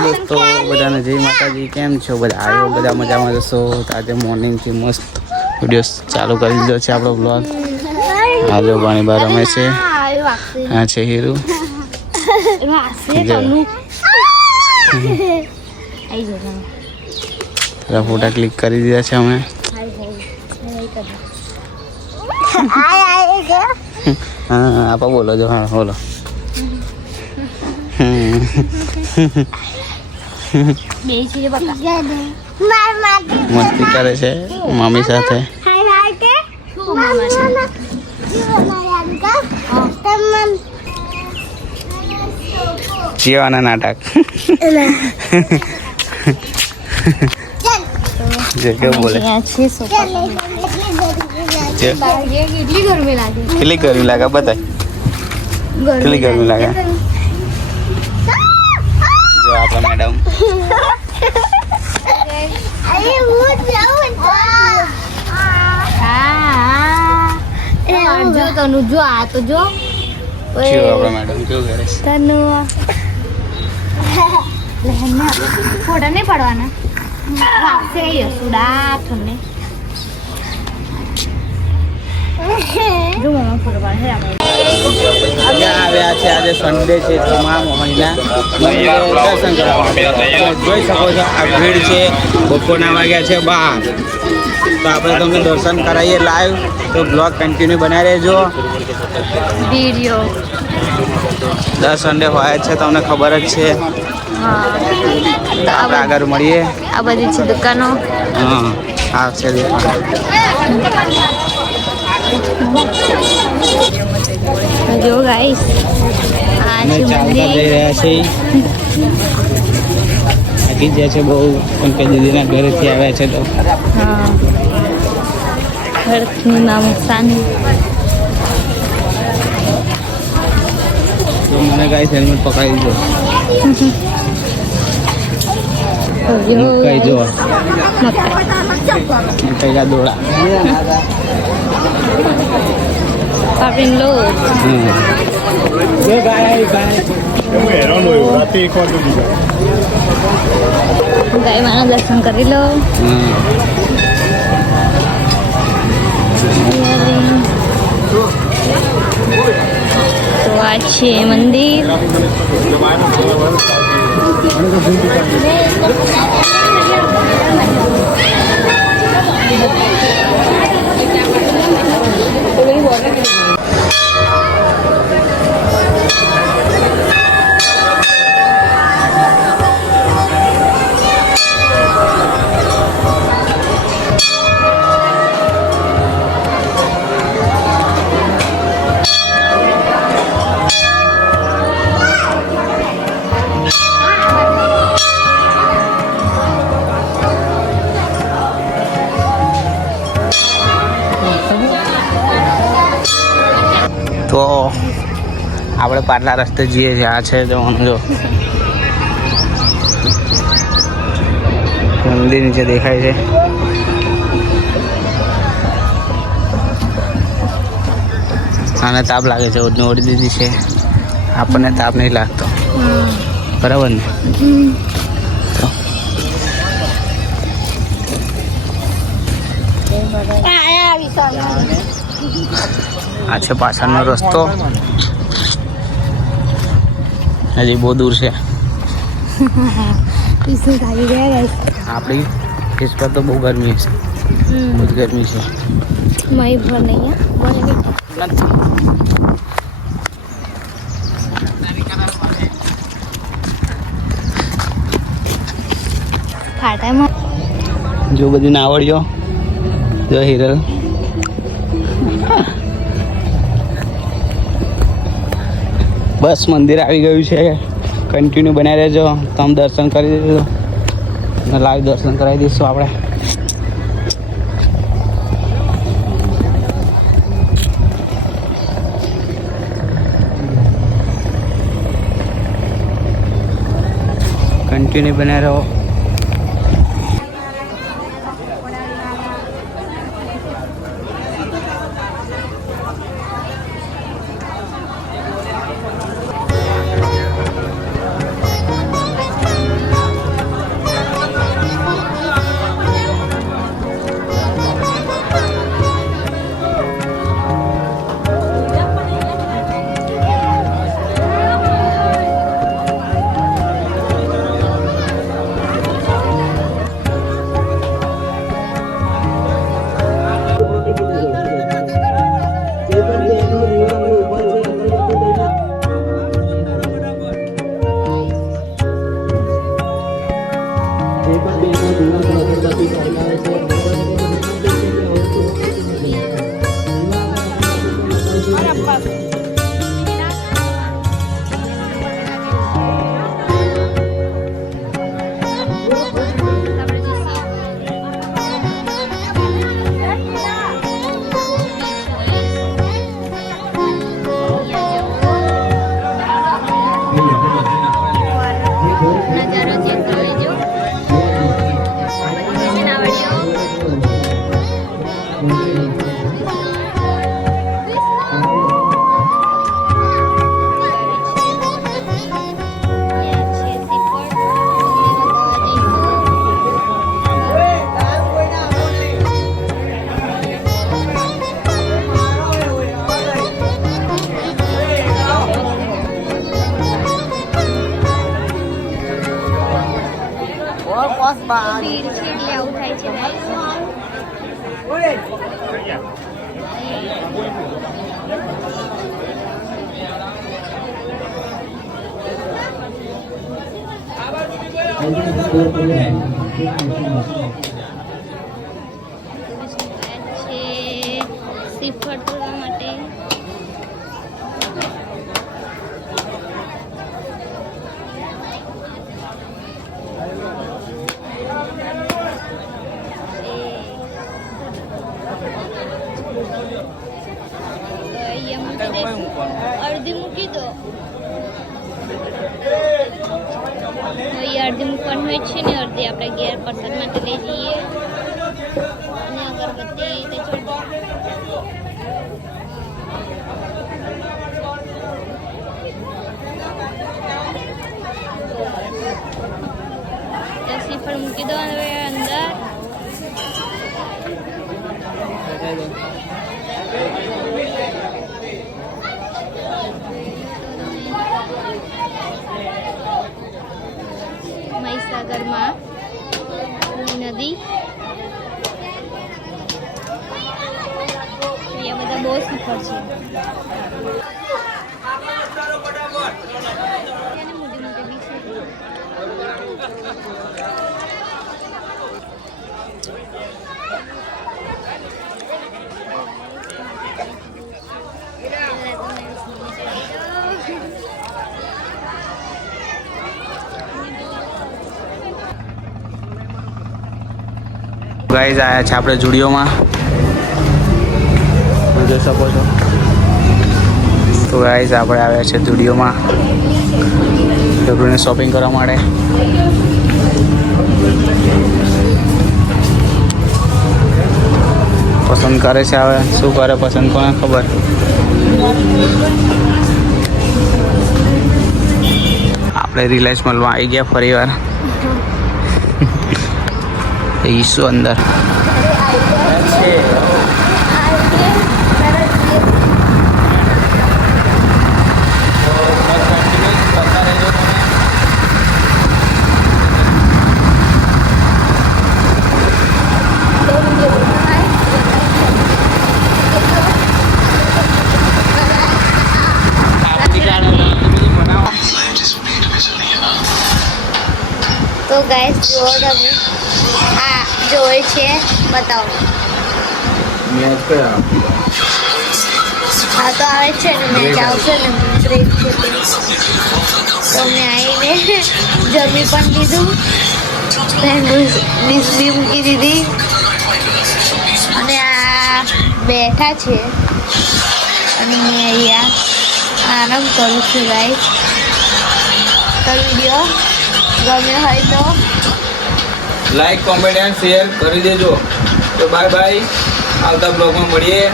દોસ્તો બધાને જય માતાજી. કેમ છો બધા? આવ્યો બધા મજામાં જશો. તો આજે મોર્નિંગથી મસ્ત વિડીયો ચાલુ કરી દીધો છે આપણો બ્લોગ. આજે પાણી બહાર રમે છે. હા છે હીરું. ફોટા ક્લિક કરી દીધા છે અમે. હા આપા બોલો જો. હા બોલો. મસ્તી કરે છે મમ્મી સાથે. જીવાના નાટક જે કેવું બોલે. કેટલી ગરમી લાગે બતાય. કેટલી ગરમી લાગે જો આપણા મેડમ. જો તનું જો આ તો જો આપણા મેડમ કેવું કરે છે. તનું ફોટા નહીં પડવાના. સુડા તમને જો મમ્મા ફોટો પાડે. આવ્યા છે આજે સન્ડે છે તો મા મોહનના દર્શન કરવા જોઈ શકો છો. આ ભીડ છે. બપોરના વાગ્યા છે 12. તો આપણે તમને દર્શન કરાવીએ લાઈવ. તો બ્લોગ કન્ટિન્યુ બનાવી રહેજો. વિડીયો દર સન્ડે હોય છે તમને ખબર જ છે. આપણે આગળ મળીએ. આ બધી છે દુકાનો. હા આ છે દુકાન. જો ગાઈસ આ છે ચાલતા જઈ રહ્યા છે. થાકી જાય છે બહુ. પંકજ દીદીના ઘરેથી આવ્યા છે તો હા ઘરનું નામ સાની. તો મને ગાઈસ હેલ્મેટ પકડાવી દીધો. કઈ જો મકાઈ દોડા પાપીન લો. ગાય માના દર્શન કરી લો. તો આ છે મંદિર. તો આપણે પાટલા રસ્તે જઈએ છીએ. આ છે જો મંદિર નીચે દેખાય છે. આને તાપ લાગે છે. ઓઢને ઓઢી દીધી છે. આપણને તાપ નહીં લાગતો. બરાબર ને? તો આ છે પાછળનો રસ્તો. હજી બહુ દૂર છે. આપણી ફેસ પર તો બહુ ગરમી છે. બહુ જ ગરમી છે. જો બધી નાવડીઓ જો હિરલ. બસ મંદિર આવી ગયું છે. કન્ટિન્યુ બનાવી રહેજો. તમે દર્શન કરી દેજો. લાઈવ દર્શન કરાવી દઈશું આપણે. કન્ટિન્યુ બનાવી રહો. નજારો ચેક કરી લેજો. બધી છે નાવડીઓ. ભીડ છે એટલે આવું થાય છે શ્રીફળ તોડવા માટે. અડધી મૂકી દો. અડધી મૂકવાનું હોય છે ને અડધી આપણે ઘેર પ્રસાદ માટે લઈ જઈએ અને અગરબત્તી તે શ્રીફળ મૂકી દો હવે અંદર. મહીસાગરમાં નદી. અહીંયા બધા બહુ શ્રીફળ છે. મોટી મોટી બી છે. ગાઈઝ આયા છે આપણે જુડિયોમાં, જોઈ શકો છો. તો ગાઈઝ આપણે આવ્યા છે જુડિયોમાં ડબલુને શોપિંગ કરવા માટે. પસંદ કરે છે, હવે શું કરે પસંદ કોને ખબર. આપણે રિલાયન્સ મોલમાં આવી ગયા ફરી વાર. ઈસુ અંદર તો ગાઈસ જો તમે આ જોઈ છે બતાવો. હા તો આવે છે ને મેચ આવશે ને બ્રેક છે તો મેં આવીને જમી પણ લીધું, ડીશ બી મૂકી દીધી અને આ બેઠા છે અને મેં અહીંયા આરામ કરું છું ગાઈસ. તો વિડીયો ગમ્યો હોય તો લાઈક, કોમેન્ટ એન્ડ શેર કરી દેજો. તો બાય બાય, આવતા બ્લોગમાં મળીએ.